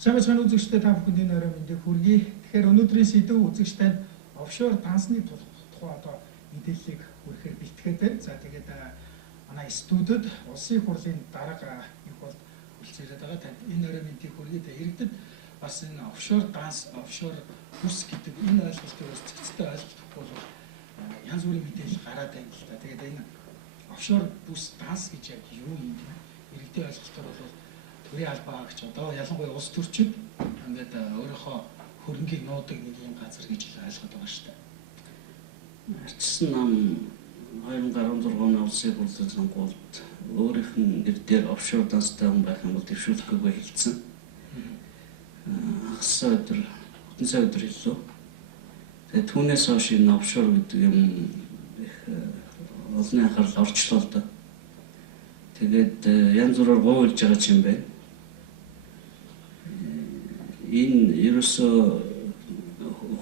Сайн бацхан үзэгчдээ та бүхэнд энэ орой мэндийг хүргэе. Тэгэхээр өнөөдрийн сэдв үзэгчдэд офшор дансны тухай одоо мэдээллийг хүргэхээр бэлтгээд байна. За тэгээд манай студид улсын хурлын дарга их бол үлцээрээд байгаа. Танд энэ орой мэндийг хүргэе. Иргэдэд бас энэ офшор данс, офшор бүс гэдэг энэ ойлголтыг бас цэцтэй ойлгохгүй бол янз бүрийн мэдээлэл гараад байна л да. Тэгээд энэ офшор бүс данс гэж яг юу юм бэ? Иргэдийн ойлголтоор бол төрийн албаа гэж одоо ялангуяа улс төрчид ингээд өөрийнхөө хөрөнгийг нуудаг нэг юм газар гэж ойлгоод байгаа шүү дээ. Арчсан нам 2016 оны улсын хурлын сонгуульд өөрийнх нь нэр дээр офшор данстай хүн байх юм бол дэвшүүлэхгүйгээ хэлсэн. Хагас өдөр, бүтэн сая өдөр хэллээ. Тэгээд түүнээс хойш энэ офшор гэдэг юм их олонний анхаарал орчлоо л да. Тэгээд янз бүрээр гуйлж байгаа юм байна. Энэ ерөөсөө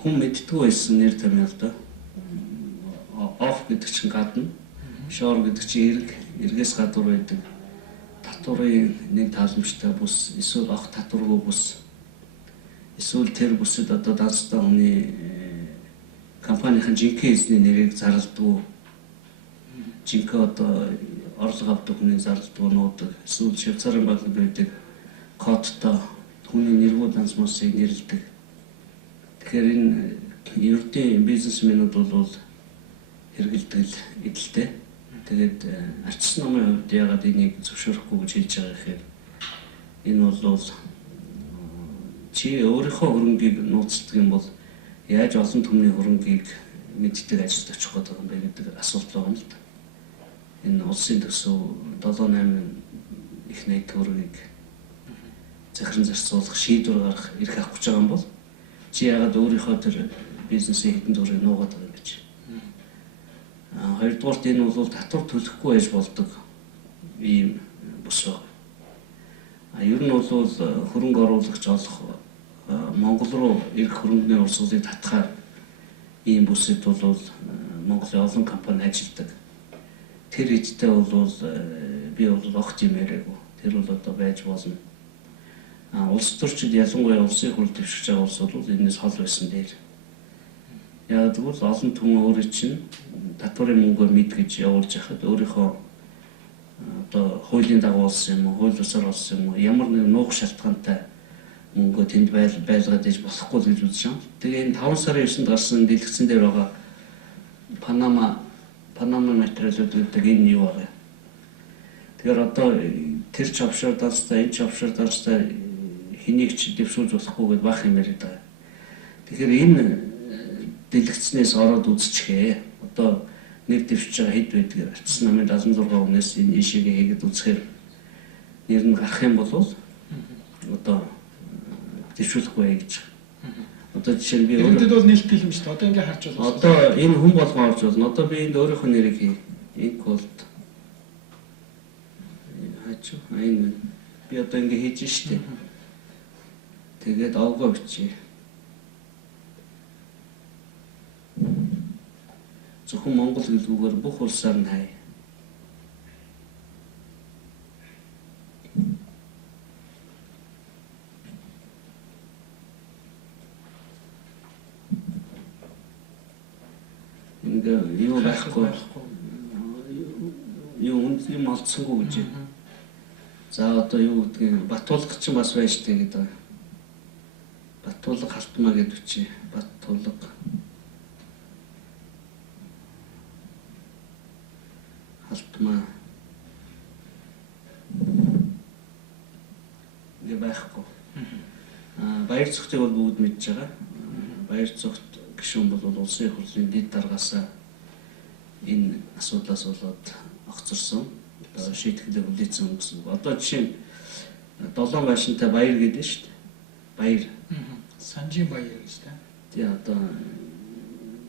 хүн мэддэггүй байсан нэр томьёо л да. Оф гэдэг чинь гадна, шор гэдэг чинь эргээс гадуур байдаг. Татварын нэг тааламжтай бус, эсвэл ох татваргүй бус. Эсвэл тэр бүсэд одоо данстай хүний компанийн жинхэнэ эзний нэрийг зарлдгүй. Жинхэнэ одоо орлого авдаг хүний зарлдгүй нуудаг. Эсвэл Швейцарын банкнд байдаг кодтой хүний нэргүй данс мосыг нэрлэдэг. Тэгэхээр энэ ердийн бизнесмэнүүд бол хэрэгэлдэг л эдэлтэй. Тэгээд арчсан намын хувьд яагаад энийг зөвшөөрөхгүй гэж хэлж байгаа гэхээр энэ бол чи өөрийнхөө хөрөнгийг нууцдаг юм бол яаж олон түмний хөрөнгийг мэддэг ажилд очих гээд байгаа юм бэ гэдэг асуулт байгаа юм л да. Энэ улсын төсөв 7-8 их найт төгрөгийг захиран зарцуулах шийдвэр гаргах эрх авах гэж байгаа юм бол чи яагаад өөрийнхөө тэр бизнесийн хэдэн төгрөгийг нуугаад байгаа юм бэ? Хоёрдугаарт энэ бол татвар төлөхгүй байж болдог ийм бус байна. Ер нь бол хөрөнгө оруулагч олох Монгол руу ирэх хөрөнгөний урсгалыг татахаар ийм бүсэд бол Монголын олон компани ажилладаг. Тэр хэдтэй бол би бол огт юм яриаггүй. Тэр бол одоо байж болно. Улс төрчид ялангуяа улсын хурл дэвшиж байгаа улс бол энэс хол байсан дээр. Яг тэгвэл олон түмэн өөрөө чинь татварын мөнгөөр мэдгэж явуулж яхад өөрийнхөө одоо хуулийн дагуу болсон юм уу, хууль бусаар болсон юм уу, ямар нэг нуух шалтгаантай мөнгө тэнд байлгаад иж болохгүй л гэж үзэж байна. Тэгээ энэ 5 сарын 9-нд гарсан дэлгэцэн дээр байгаа Панама материалууд гэдэг энэ юу вэ? Тэгэхээр одоо тэр ч офшор данстай, энэ ч офшор данстай хэнийг ч дэвшүүлж болохгүй гэдээ бах юм яриад байгаа. Тэгэхээр энэ дэлгэцнээс ороод үзчихээ. Одоо нэр дэвшиж байгаа хэд байдгийг арчсан намын 76 хүнээс энэ ишигээ хийгээд үзэхээр нэр нь гарах юм бол одоо дэвшүүлэхгүй гэж. Одоо жишээ нь би өөрөд бол нээлттэй юм шүү дээ. Одоо ингээ харж байна. Одоо энэ хүн болгон орж болно. Одоо би энд өөрийнхөө нэрийг хий. Инколд. Хаач энэ би одоо ингээ хийж штэ. Тэгээд авгаа бичиж. Зөвхөн Монгол гэлгүүгээр бүх улсаар нь хай. Ингээ юу байхгүй. Юу юм олдсонгүй гэж. За одоо юу гэдгийг Батулга ч бас байж тээ гэдэг. Батулга халтмаа гэдэг үчи. Батулга халтмаа гэ байхгүй. Баяр цогтыг бол бүгд мэдж байгаа. Баяр цогт гишүүн бол улсын хурлын дэд даргаасаа энэ асуудлаас болоод огцорсон. Одоо шийтгэлээ хүлээсэн гэсэн. Одоо жишээ нь 7 гашинтай баяр гэдэг нь шүү дээ. Баяр. Санжийн баяр гэж та. Тэгээ одоо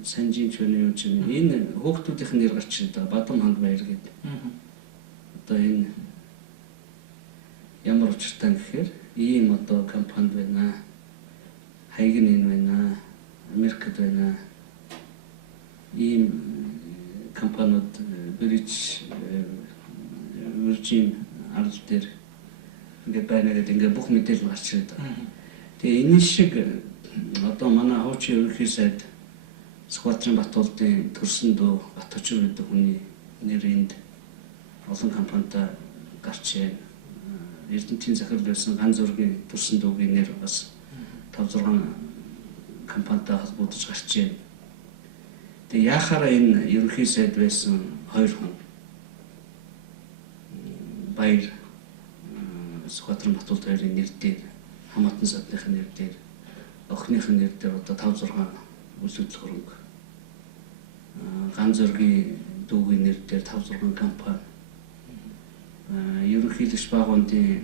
санжийн ч юм чинь энэ хүүхдүүдийнх нь нэр гарч ирдэг. Бадам ханд баяр гэдэг. Одоо энэ ямар учиртай гэхээр ийм одоо компанид байна. Хайгын энэ байна. Америкт байна. Ийм компаниуд British Virgin арал дээр ингээд байна гэдэг ингээд бүх мэдээлэл гарч ирээд байгаа. Тэгээ энэ шиг одоо манай хуучин ерөнхий сайд Сүхбаатарын Батуулдын төрсөн дөө Батөчөр гэдэг хүний нэр энд олон компанитай гарч байна. Эрдэнэтийн захирал байсан Ган зургийн төрсөн дөөгийн нэр бас 5-6 компанитай холбогдож гарч байна. Тэгээ яахаараа энэ ерөнхий сайд байсан 2 хүн баяр Сүхбаатарын Батуулд хоёрын нэр дээр хамаатан садныхын нэр дээр охиныхын нэр дээр одоо 5-6 үйл хөдлөх хөрөнгө Ган зургийн дүүгийн нэр дээр 5-6 компани ерөнхийлөгч Багундын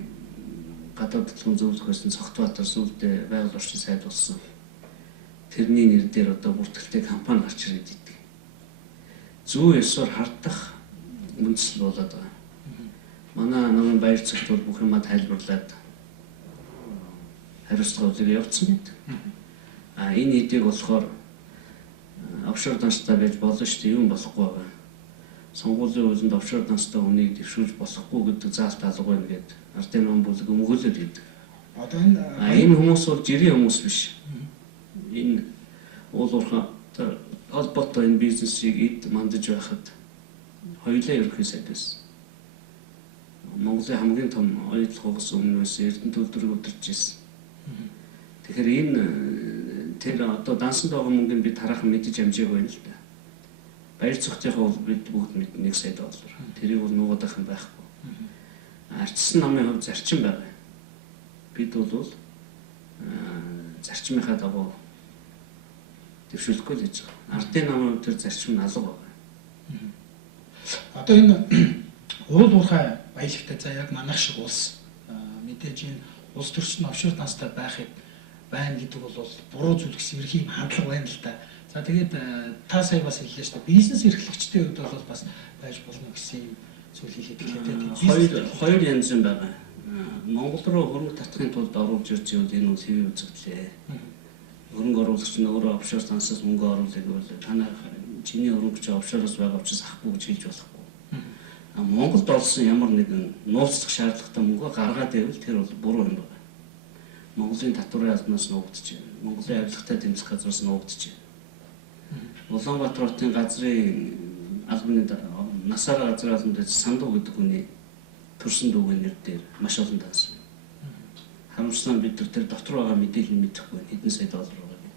гадаад төлөвлөгөө зөвлөх байсан Цогтбаатар сүүлдээ байгаль орчин сайд болсон. Тэрний нэр дээр одоо бүртгэлтэй компани гарч ирээд идэг. Зүү ёсоор хардах үндэслэл болоод байгаа. Манай намын баяр цагт бол бүх юмаа тайлбарлаад хариуцлагыг явуулсан гэдэг. Энэ хэдийг болохоор офшор данстай байж болно шүү дээ, юм болохгүй байгаа. Сонгуулийн үйлэнд офшор данстай хүнийг дэвшүүлж болохгүй гэдэг заалт алга байна гэдэг ардын ном бүлэг өмгөөлөд идэг. Одоо энэ хүмүүс бол жирийн хүмүүс биш. Энэ уул уурхай холбоотой энэ бизнесийг эд мандаж байхад хоёулаа ерөнхий сайд байсан. Монголын хамгийн том оюутлогоос өмнө байсан Эрдэнэт төлөвлөрөг удирдах байсан. Тэгэхээр энэ тэр одоо дансанд байгаа мөнгөнд бид хараахан мэдэж амжаагүй юм л да. Баяр цогтынхаа бол бид бүгд мэднэ нэг сайд доллар. Тэрийг бол нуугадах юм байхгүй. Арчсан намын хувьд зарчим байгаа. Бид бол зарчмынхаа дагуу дэвшүүлэхгүй л гэж байгаа. Ардын намын хувьд тэр зарчим нь алга байгаа. Одоо энэ уул уурхай баялагтай за яг манайх шиг улс мэдээж энэ улс төрчин офшор данстай байхыг байна гэдэг бол буруу зүйл гэсэн ерхий хандлага байна л да. За тэгээд та сая бас хэллээ шүү дээ. Бизнес эрхлэгчдийн хувьд бол бас байж болно гэсэн юм зүйл хэлээд хэлээд. Хоёр янз юм байгаа. Монгол руу хөрөнгө татахын тулд оруулж ирж байвал энэ үл хэвээ үзэгдлээ. Хөрөнгө оруулагч нь өөрөө офшор дансаас мөнгө оруулах гэвэл танай чиний хөрөнгөч офшороос байгаа учраас авахгүй гэж хэлж болохгүй. Монголд олсон ямар нэгэн нууцлах шаардлагатай мөнгө гаргаад байвал тэр бол буруу юм байна. Монголын татварын албанаас нуугдчих. Монголын авилгатай тэмцэх газраас нуугдчих. Улаанбаатар хотын газрын албаны насаараа газрын албанд Сандуу гэдэг хүний төрсөн дүүгийн нэр дээр маш олон данс байна. Харамсалтай бид тэр дотор байгаа мэдээлэл мэдэхгүй хэдэн сая доллар байгаа.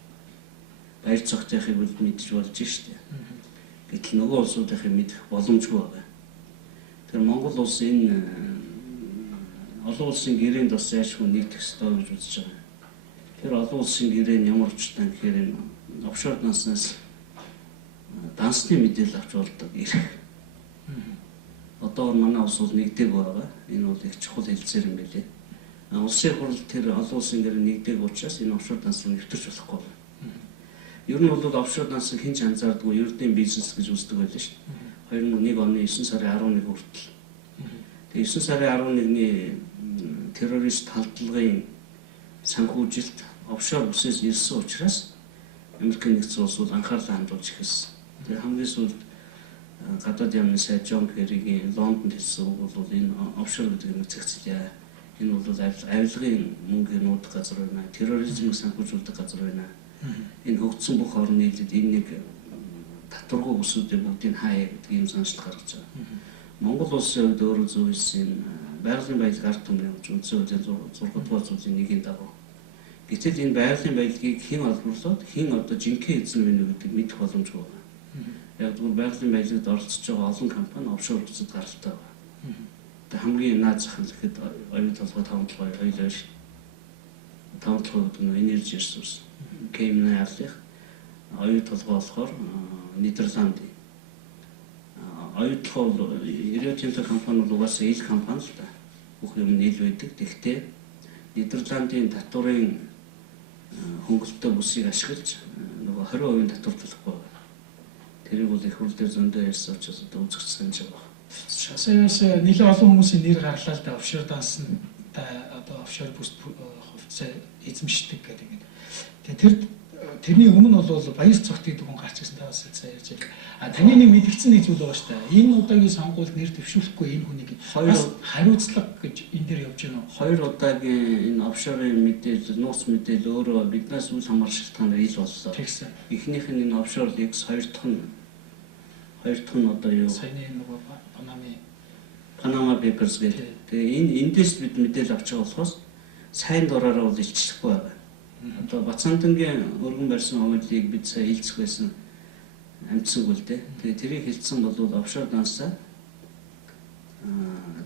Баяр цогтойхыг бол мэдж болж штэ. Гэтэл нөгөө улсуудынхыг мэдэх боломжгүй байгаа. Тэр Монгол улс энэ олон улсын гэрээнд бас яашгүй нэгдэх ёстой гэж үзэж байгаа. Тэр олон улсын гэрээ нь ямар учиртай гэхээр офшор данснаас дансны мэдээлэл авч болдог ирэх. Одоо манай улс бол нэгдэг байгаа. Энэ бол их чухал хэлцээр юм билээ. Улсын хурл тэр олон улсын гэрээ нэгдэг учраас энэ офшор дансыг нэвтэрч болохгүй. Ер нь бол офшор дансыг хэн ч анзаардаггүй ердийн бизнес гэж үздэг байлаа шүү дээ. 2001 оны 9 сарын 11 хүртэл. Тэгээ 9 сарын 11-ний террорист халдлагын санхүүжилт офшор бүсээс ирсэн учраас Америкийн нэгдсэн улсууд анхаарлаа хандуулж эхэлсэн. Тэгээ хамгийн сүүлд гадаад яамны сайд Джон Керригийн Лондонд хэлсэн үг бол энэ офшор гэдэг юм зэгцлээ. Энэ бол авилгын мөнгөний нуудах газар байна. Терроризмыг санхүүжүүлдэг газар байна. Энэ хөгжсөн бүх орны нийлээд энэ нэг татваргүй бүсүүдээ бүгдийг хаяа гэдэг юм саналт гаргаж байгаа. Монгол улсын хувьд өөрөө зөв хэлсэн байгалийн баялаг ард түмний үндсэн хуулийн 6 дугаар зүйлийн нэгийн дагуу. Гэтэл энэ байгалийн баялагийг хэн олборлоод хэн одоо жинхэнэ эзэн вэ гэдэг мэдэх боломжгүй байна. Яг зөвхөн байгалийн баялагад оролцож байгаа олон компани офшор бүсэд гаралтай байна. Тэгээ хамгийн наад зах нь гэхэд оюун толгой 5-7 хоёулаа ш. 5-7 гэдэг нь энержи ресурс. Кемний арлих оюун толгой болохоор Нидерландын оюун толгой Риотинто компани бол угаасаа ил компани л да. Бүх юм нь ил байдаг. Тэгвэл Нидерландын татварын хөнгөлөлтөө бүсийг ашиглаж нөгөө 20% татвар төлөхгүй байна. Тэрийг бол их хурл дээр зөндөө ярьсан учраас одоо үзэгдсэн юм байна. Шасаас нэлээд олон хүмүүсийн нэр гарлаа л да офшор данснтай одоо офшор бүс хувьцаа эзэмшдэг гэдэг. Тэгээ тэр тэрний өмнө бол баяр цогт гэдэг хүн гарч ирсэн таваас сайн ярьж байна. Таны нэг мэдгдсэн нэг зүйл байгаа шүү дээ. Энэ удаагийн сонгуульд нэр дэвшүүлэхгүй энэ хүнийг хариуцлага гэж энэ дээр явж байна уу? 2 удаагийн энэ офшорын мэдээлэл, нууц мэдээлэл өөрөө биднээс үл хамаар шалтгаанаар ил боллоо. Тэгсэн. Эхнийх нь энэ офшор X, хоёр дахь нь одоо юу? Саяны нөгөө Panama Papers гэдэг. Тэгээ эндээс бид мэдээлэл авч байгаа болохоос сайн дураараа бол илчлэхгүй байгаа. Одоо Бацаандангийн өргөн барьсан хуулийг бид сая хилцэх байсан амжсангүй л дээ. Тэгээ тэрийг хилцсэн бол офшор дансаа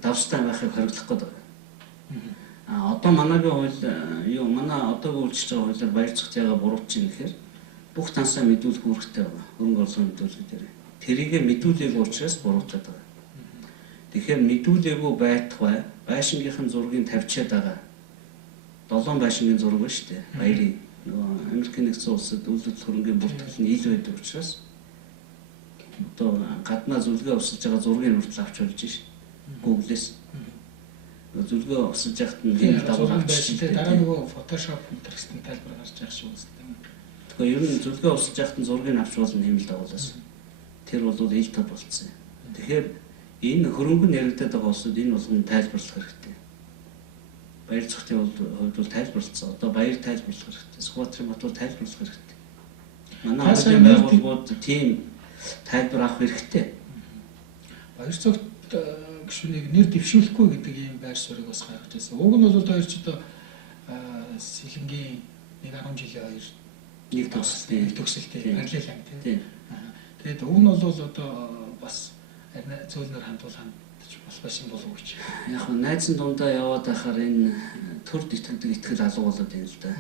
давстай байхыг хориглох гээд байгаа. Одоо манайгийн хууль манай одоогийн үйлчлэж байгаа хуулиар баяр цогт яага буруутж байгаа гэхээр бүх дансаа мэдүүлэх үүрэгтэй байгаа. Хөрөнгө оруулалтын мэдүүлэг дээр. Тэрийгэ мэдүүлээгүй учраас буруутаад байгаа. Тэгэхээр мэдүүлээгүй байтугай байшингийнхэн зургийг тавьчаад байгаа. 7 байшингийн зураг ба шүү дээ. Баярын нөгөө Америкийн нэгдсэн улсад үйлдвэрлэл хөрөнгийн бүртгэл нь ил байдаг учраас одоо гаднаа зүлгээ усалж байгаа зургийг хүртэл авч болж шээ. Google-с зүлгээ усалж яхад нь ийм дагуулж байна. Дараа нөгөө Photoshop гэсэн тайлбар гарч байгаа шүү дээ. Тэгэхээр ер нь зүлгээ усалж яхад нь зургийг авч болно юм л дагуулсан. Тэр бол ил тод болцсон. Тэгэхээр энэ хөрөнгө яригдаад байгаа улсууд энэ болгонд тайлбарлах хэрэгтэй. Баяр цогтын хувьд бол тайлбарлалцсан. Одоо баяр тайлбарлах хэрэгтэй. Сүхбаатарын бот бол тайлбарлах хэрэгтэй. Манай хуулийн байгууллагууд тийм тайлбар авах хэрэгтэй. Баяр цогт гишүүнийг нэр дэвшүүлэхгүй гэдэг ийм байр суурийг бас гаргаж ирсэн. Уг нь бол хоёр ч одоо сэлэнгийн 10 жилийн хоёр нэг төгсөлтэй параллел анги тийм. Тэгээд уг нь бол одоо бас зөөлнөр хандж бас башин болов гэж. Яг нь найзын дундаа яваад байхаар энэ төр итгэдэг итгэл алга болоод байна л да.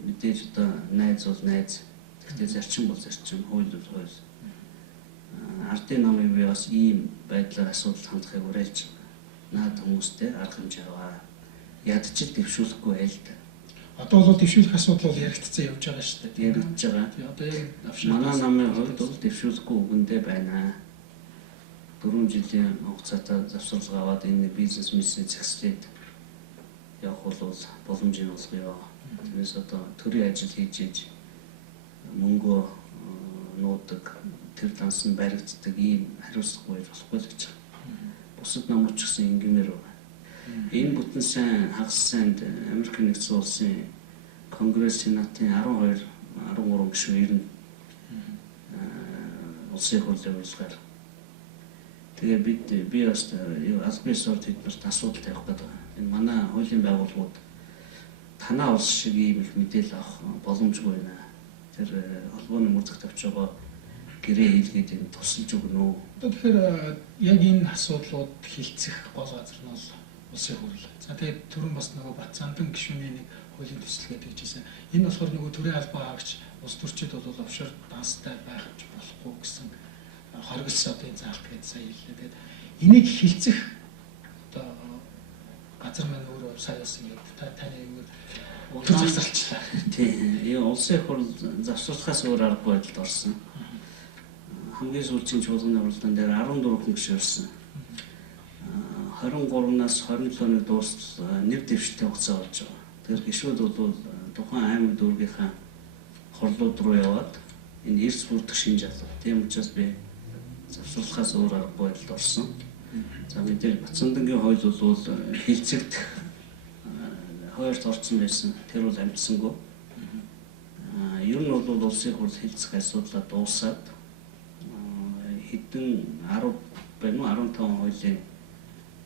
Мэдээж одоо найз бол найз. Гэхдээ зарчим бол зарчим, хууль бол хууль. Ардын намыг би бас ийм байдлаар асуудал хандахыг уриалж байгаа. Наад хүмүүстэй арга хэмжээ аваа. Ядчил дэвшүүлэхгүй байл та. Одоо бол дэвшүүлэх асуудал бол яригдсан явж байгаа шүү дээ. Яригдж байгаа. Одоо яг манай намын хувьд бол дэвшүүлэхгүй үгэндээ байна. 4 жилийн хугацаатай завсарлага аваад энэ бизнес зэгслээд явах бол боломжийн болгоё. Тэрээс одоо төрийн ажил хийж мөнгө нуудаг тэр данс нь баригддаг ийм хариуцлагагүй болохгүй л гэж байна. Бусад намууд ч гэсэн ингэмээр байна. Энэ бүтэн сайн хагас сайнд Америкийн нэгдсэн улсын Конгресс Сенатын 13 гишүүн ирнэ. Улсын хурлын үйлсээр. Тэгээ би бас албан ёсоор тэднэрт асуудал тавих гэдэг. Энэ манай хуулийн байгууллагууд танаа улс шиг ийм их мэдээлэл авах боломжгүй байна. Тэр холбооны мөрдөгт авч байгаа гэрээ хийлгээд энэ тусалж өгнө үү? Тэгэхээр яг энэ асуудлууд хилцэх гол газар нь бол улсын хурл. За тэгээд түрүүн бас нөгөө Бацаандан гишүүний нэг хуулийн төсөлгээд хийжсэн. Энэ болохоор нөгөө төрийн албан хаагч улс төрчид бол офшор данстай байх болохгүй гэсэн хоригдсон одоо энэ заалт гэж сая хэллээ. Тэгээд энийг хилцэх одоо газар маань өөрөө сая болсон юм. Таны юм төр засалчлаа. Тийм. Улсын хурл завсарлахаас өөр аргагүй байдалд орсон. Хамгийн сүүлийн чуулганы хурлын дээр 14 хүн гишүүрсэн. 23-наас 27-ны дуустал нэр дэвшилтийн хугацаа болж байгаа. Тэгэхээр гишүүд бол тухайн аймаг дүүргийнхаа хурлууд руу яваад энэ эрс бүрдэх шинж алга. Тийм учраас би завсарлахаас өөр аргагүй байдалд орсон. За мэдээж Бацаандангийн хууль бол хилцэгдэх хоёрт орсон байсан. Тэр бол амжсангүй. Ер нь бол улсын хурл хилцэх асуудлаа дуусаад хэдэн 10 байна уу 15 хуулийн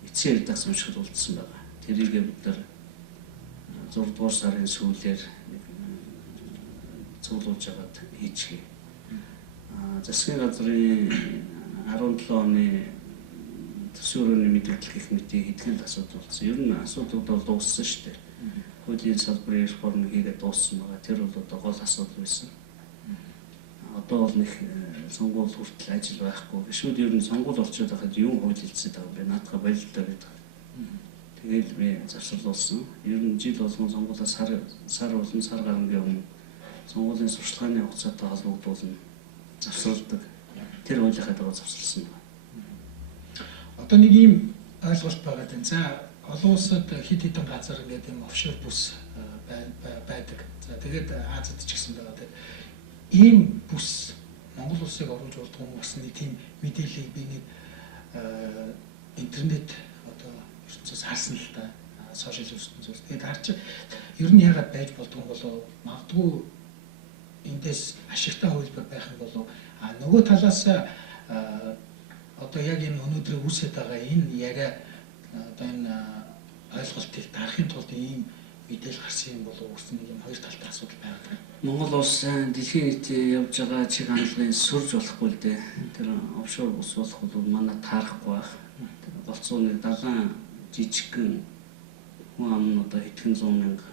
эцсийн редакц уншихад үлдсэн байгаа. Тэрийг бид нар 6 дугаар сарын сүүлээр цуглуулж агаад хийчихье. Засгийн газрын 17 оны төсвийн өрөөний мэдээлэл гэх мэт хэдхэн асуудал болсон. Ер нь асуудлууд бол дууссан шүү дээ. Хуулийн салбарын реформ хийгээд дууссан байгаа. Тэр бол одоо гол асуудал байсан. Одоо бол нэг сонгуул хүртэл ажил байхгүй. Гишүүд ер нь сонгуул олцоод байхад юу хууль хэлцээд байгаа юм бэ? Наадхаа баярлалаа гэдэг. Тэгээд би завсарлуулсан. Ер нь жил болгон сонгуулаа сар болон сар гарангийн өмнө сонгуулийн сурчлагын хугацаатай холбогдуулна. Завсарладаг. Тэр хуулийнхаа дагуу завсарласан байна. Одоо нэг ийм ойлголт байгаа юм. За олон улсад хэд хэдэн газар ингээд юм офшор бүс байдаг. За тэгээд Азад ч гэсэн байгаа. ийм бүс Монгол улсыг оруулж болдгоо юм бас нэг тийм мэдээллийг би нэг интернет одоо ертөнцөөс харсан л та сошиал ертөнцөөс. Тэгээд харж ер нь яагаад байж болдгоо юм болоо магадгүй эндээс ашигтай хувилбар байх юм болов нөгөө талаас одоо яг энэ өнөөдөр үүсэж байгаа энэ яг одоо энэ ойлголтыг дарахын тулд ийм мэдээлэл гарсан юм болов гэсэн нэг юм хоёр талтай асуудал байна. Монгол улс дэлхийн нийтэд явж байгаа чиг хандлагын сүрж болохгүй л дээ. Тэр офшор ус болох бол манай таарахгүй байх. Тэр болцоо нэг 70 жижигхэн хүн ам одоо хэдхэн 100 мянга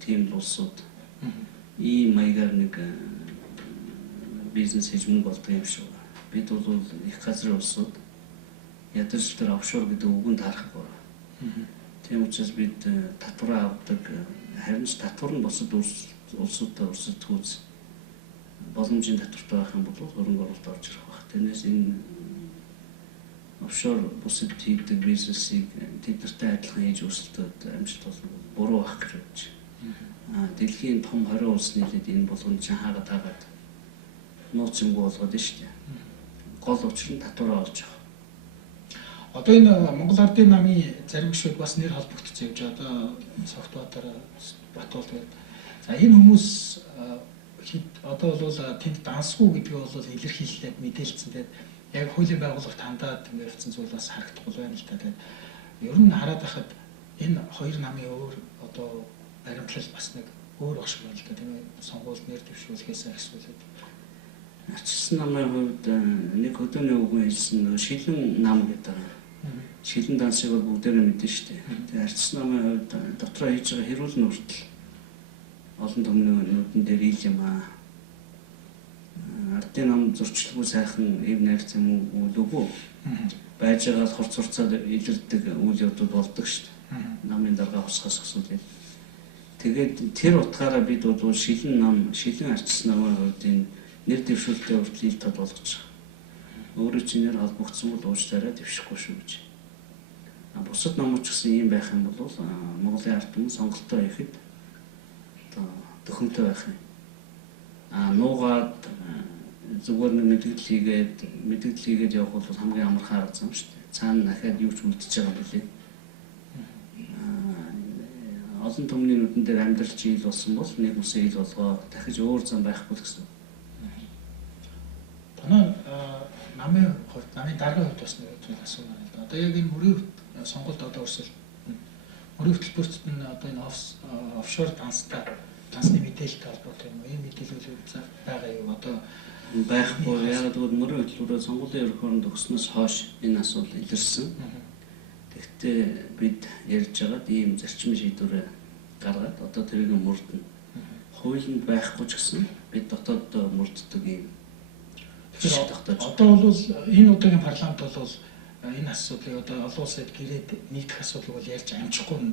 тийм улсууд ийм маягаар нэг бизнес хийж мөнгө олдог юм шиг. Бид бол их газрын улсууд ядарч тэр офшор гэдэг үгэнд харахгүй. Тийм учраас бид татвараа авдаг, харин ч татвар нь босод улсуудаа өрсөлдөхүүц боломжийн татвартай байх юм бол хөрөнгө оруулалт орж ирэх байх. Тэрнээс энэ офшор бусад хийдэг бизнесийг тэднэртэй адилхан хийж өрсөлдөөд амжилт болно буруу байх гэж бодож. Дэлхийн том 20 улс нийлээд энэ болгонд хаагаад хагаад нууц юмгүй болгоод байна шүү дээ. Гол учир нь татвараа олж авах. Одоо энэ Монгол Ардын намын зарим гишүүд бас нэр холбогдож явж одоо Согтбаатар, Батбол гэдэг. За энэ хүмүүс одоо бол тэнд дансгүй гэдгийг бол илэрхийлээд мэдээлсэн. Тэгээд яг хуулийн байгууллагт хандаад ингэ явцсан зүйл бас харагдахгүй байна л та. Тэгээд ер нь хараад байхад энэ хоёр намын өөр одоо баримтлал бас нэг өөр багш байна л та. Тийм ээ сонгуульд нэр дэвшүүлэхээс ахсуулаад. Ачсан намын хувьд нэг өдөөний үгэн хэлсэн шилэн нам гэдэг. Шилэн дансыг бол бүгдээрээ мэдэн шүү дээ. Тэгээ арчсан намын хувьд дотроо хийж байгаа хэрүүл нүртэл олон төмнүүдэн дээр ил юм аа. Ардын нам зурчлалгүй сайхан эв найрц юм уу үгүй. Байж байгаа хурц хурцаар илэрдэг үйл явдлууд болдог шүү дээ. Намын дарга хусгаас асуудал. Тэгээд тэр утгаараа бид бол шилэн нам, шилэн арчсан намын хувьд энэ нэр дэвшүүлэлтээ хүртэл ил тод болгож байгаа. Өөрөө чинээр холбогдсон бол уучлаарай дэвшихгүй шүү гэж. Бусад намууд ч гэсэн ийм байх юм бол Монголын ард түмэн сонголтоо хийхэд одоо төхөмтэй байх юм. Нуугаад зүгээр нэг мэдээлэл хийгээд явах бол хамгийн амархан арга зам шүү дээ. Цаана дахиад юу ч үлдчихэж байгаа юм билээ. Олон түмний нүдэн дээр амьдралч ил болсон бол нэг үсээ ил болгоо дахиж өөр зам байхгүй гэсэн. Танай намын хувьд, намын даргын хувьд бас нэг зүйл асууна л да. Одоо яг энэ мөрийн сонголт одоо өрсөл мөрийн хөтөлбөрт нь одоо энэ офшор дансны мэдээлэлтэй холбоотой юм уу? Ийм мэдээлэл байгаа юу? Одоо байхгүй. Яг л мөрийн хөтөлбөрөөр сонгуулийн ерөнхий оронд өгснөөс хойш энэ асуудал илэрсэн. Тэгэхдээ бид ярьж байгаад ийм зарчмын шийдвэр гаргаад одоо тэрийг мөрдөн. Хуулинд байхгүй ч гэсэн бид дотоод мөрддөг юм. Одоо бол энэ удаагийн парламент бол энэ асуудлыг одоо олон улсад гэрээд нийтэх асуудлыг бол ярьж амжихгүй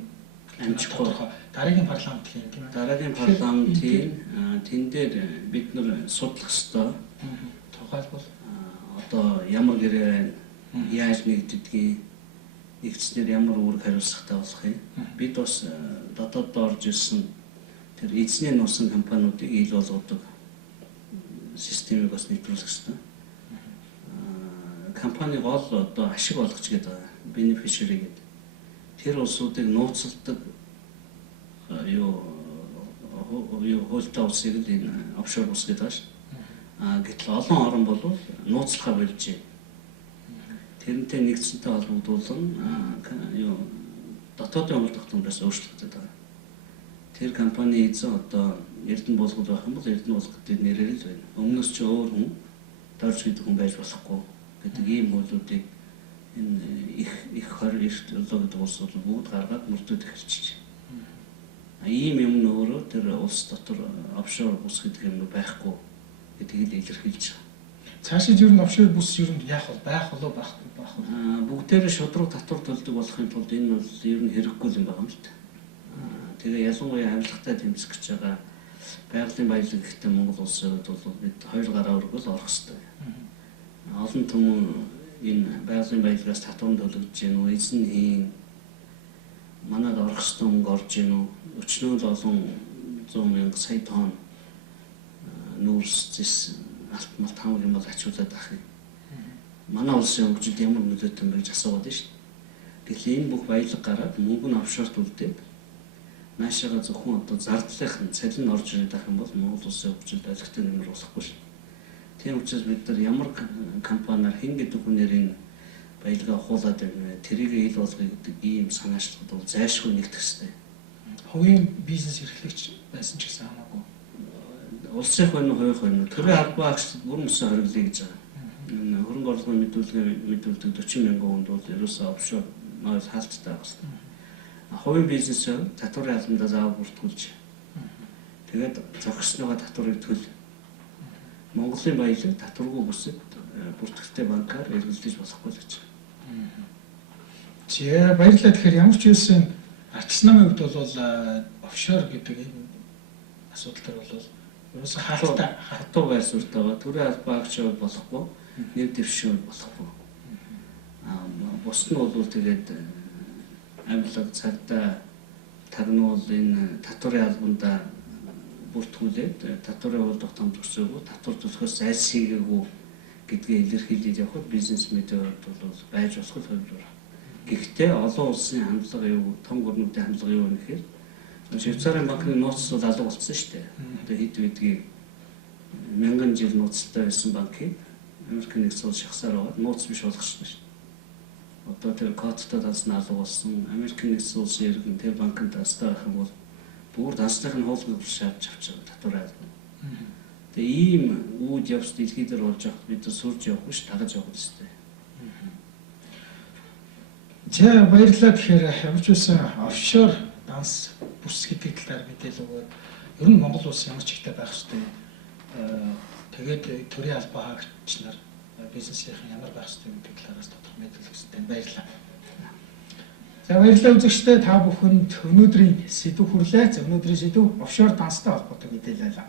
дараагийн парламент юм тийм ээ. Дараагийн парламентын тэн дээр бид нар судлах ёстой. Тухайлбал одоо ямар гэрээ яаж нэгддгийг нэгдснээр ямар үүрэг хариуцлагатай болох юм. Бид бас дотоод орж ирсэн тэр эзний нуусан компаниудыг ил болгодог системийг бас нэвтрүүлэх ёстой. Компани гол одоо ашиг олгоч гэдэг бенефишери гэдэг. Тэр улсуудыг нууцладаг хуультай улсыг л энэ офшор улс гэдэг байна шүү. Гэтэл олон орн бол нууцлахаа болж байна. Тэрнтэй нэгдсэнтэй холбогдуулан дотоодын хууль тогтоомжоос өөрчлөгдөж байгаа. Тэр компани эзэн одоо Эрдэнэ болгол байх юм бол Эрдэнэ болголтын нэрээр л байна. Өмнөөс ч өөр хүн дорж гэдэг хүн байж болохгүй гэдэг ийм хуулиудыг энэ их 20 эрт гэдэг улс бол бүгд гаргаад мөрдөд эхэлчихэж байна. Ийм юм нь өөрөө тэр улс дотор офшор бус гэдэг юм байхгүй гэдгийг л илэрхийлж байгаа. Цаашид ер нь офшор бус ер нь яах вэ? Байх болоо байхгүй байх вэ? Бүгдээрээ шудраг татвар төлдөг болохын тулд энэ бол ер нь хэрэггүй юм байна л та. Тэгээ ялангуяа авилгатай тэмцэх гэж байгаа байгалийн баялаг ихтэй Монгол улсын хувьд бол бид хоёр гараа өргөл орох хэрэгтэй. Олон түмэн энэ байгалийн баялагаас татвар төлөгдөж гин үү, эзэн хийн манад орох ёстой мөнгө орж гин үү, өчнөө л олон 100 мянга сая тонн нүүрс зэс алт малт хамаг юм бол ачуулаад ах юм. Манай улсын хөгжилд ямар нөлөөтэй юм бэ гэж асууад шүү дээ. Тэгэхээр энэ бүх баялаг гараад мөнгө нь офшорт үлдээд наашаага зөвхөн одоо зардлынх нь цалин орж ирээд ах юм бол Монгол улсын хөгжилд олигтой нэмэр болохгүй шүү. Тийм учраас бид нар ямар компаниар хэн гэдэг хүнээр энэ баялгаа хуулаад байна вэ? Тэрийг ил болгоё гэдэг ийм санаачлалд бол зайлшгүй нэгдэх хэрэгтэй. Хувийн бизнес эрхлэгч байсан ч гэсэн хамаагүй. Улсын хувийн хувийн төрийн албан агч бүрэн өсөө хориглоё гэж байгаа. Хөрөнгө оруулалтын мэдүүлдэг 40 мянган хүнд бол ерөөсөө офшор ноёл хаалттай байх хэрэгтэй. Хувийн бизнес татварын албандаа заавал бүртгүүлж. Тэгээд зохисныхоо татварыг төл. Монголын баялаг татваргүй бүсэд бүртгэгдэлтэй банкар эргэлдэж болохгүй л гэж. За баярлалаа. Тэгэхээр ямар ч үсэн ардчилсан намын хувьд бол офшор гэдэг энэ асуудал төр бол ерөөсөө хаалттай хатуу байр суурьтайгаа төрийн албан агч болохгүй, нэр дэвшил болохгүй. Бус нь бол тэгээд амьдлаг цагдаа тагнуул энэ татварын албандаа бүртгүүлээд татварын уулдах том төгсөөгүй, татвар төлөхөөс зайлсхийгээгүй гэдгийг илэрхийлээд явхад бизнес мэдээд бол байж болох хөлбөр. Гэхдээ олон улсын хандлага юу, том гүрнүүдийн хандлага юу вэ гэхээр Швейцарын банкны нууц бол алга болсон шүү дээ. Одоо хэд бидгийг мянган жил нууцтай байсан банкыг Америкийн нэгдсэн улс шахсаар аваад нууц биш болгочихсон шүү. Одоо тэр кодтой дансна алга болсон. Америкийн нэгдсэн улсын иргэн тэр банкнд данстай байх юм бол бүр дансных нь хуулгыг шаардж авч байгаа татвар албан. Тэгээ ийм үүд явц дэлхий дээр болж явах бид сүрж явах биш тагаж явах хэрэгтэй. За баярлалаа. Тэгэхээр ямар ч үсэн офшор данс бүс гэдэг талаар мэдээлэл өгөөд ер нь Монгол улс ямар ч ихтэй байх хэрэгтэй. Тэгээд төрийн албан хаагч нар бизнесийн ямар байх хэрэгтэй гэдэг талаараас тодорхой мэдээлэл өгсөй баярлалаа. За баярлалаа үзэгчдээ та бүхэнд өнөөдрийн сэдв хүрлээ. Өнөөдрийн сэдв офшор данстай холбоотой мэдээлэл.